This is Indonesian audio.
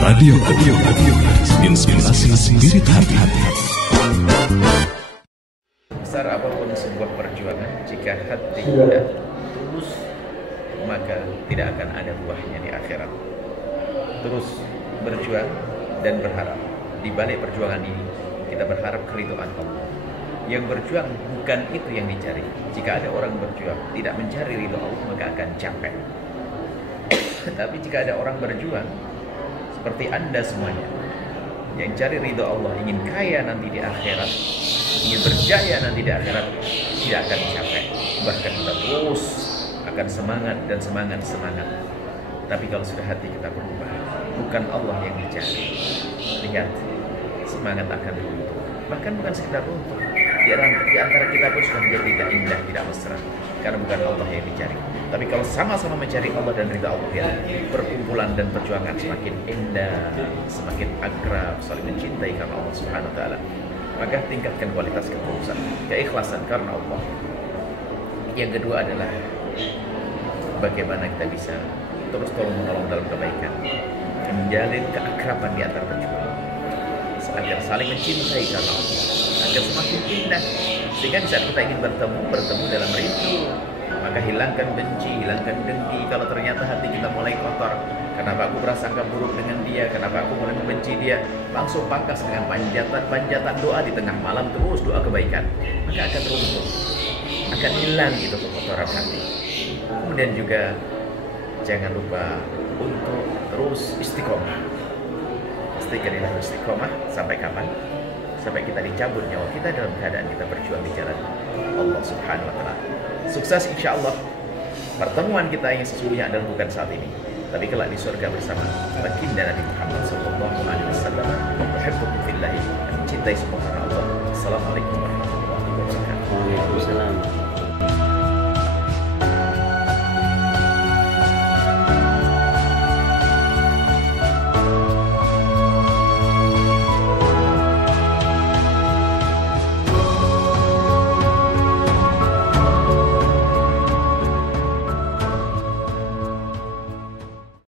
Radio Inspirasi Spirit Hati. Besar apapun sebuah perjuangan, jika hati tidak tulus, maka tidak akan ada buahnya di akhirat. Terus berjuang dan berharap. Di balik perjuangan ini, kita berharap keridhaan Allah. Yang berjuang bukan itu yang dicari. Jika ada orang berjuang tidak mencari ridho Allah, maka akan capek. Tapi jika ada orang berjuang seperti Anda semuanya, yang cari ridho Allah, ingin kaya nanti di akhirat, ingin berjaya nanti di akhirat, tidak akan capek. Bahkan kita terus akan semangat dan semangat. Tapi kalau sudah hati kita berubah, bukan Allah yang dicari, lihat, semangat akan runtuh. Bahkan bukan sekedar runtuh, di antara kita pun sudah menjadi tidak indah, tidak mesra, karena bukan Allah yang dicari. Tapi kalau sama-sama mencari Allah dan ridha Allah, ya, perkumpulan dan perjuangan semakin indah, semakin akrab, saling mencintai karena Allah Subhanahu wa Ta'ala. Maka tingkatkan kualitas ketulusan, keikhlasan karena Allah. Yang kedua adalah bagaimana kita bisa terus tolong menolong dalam kebaikan, menjalin keakraban di antara berjuang, agar saling mencintai karena Allah, agar semakin indah, sehingga saat kita ingin bertemu dalam rindu, maka hilangkan benci, hilangkan dengki. Kalau ternyata hati kita mulai kotor, kenapa aku berasangka buruk dengan dia, kenapa aku mulai membenci dia, langsung pangkas dengan panjatan doa di tengah malam, terus doa kebaikan, maka akan runtuh, akan hilang itu kekotoran hati. Kemudian juga jangan lupa untuk terus istiqomah. Pastikan istiqomah sampai kapan? Sampai kita dicabut nyawa kita dalam keadaan kita berjuang di jalan Allah Subhanahu wa Ta'ala. Sukses insya Allah. Pertemuan kita yang sesungguhnya adalah bukan saat ini, tapi kelak di surga bersama baginda Nabi Muhammad sallallahu alaihi wasallam. Mencintai semua karena Allah.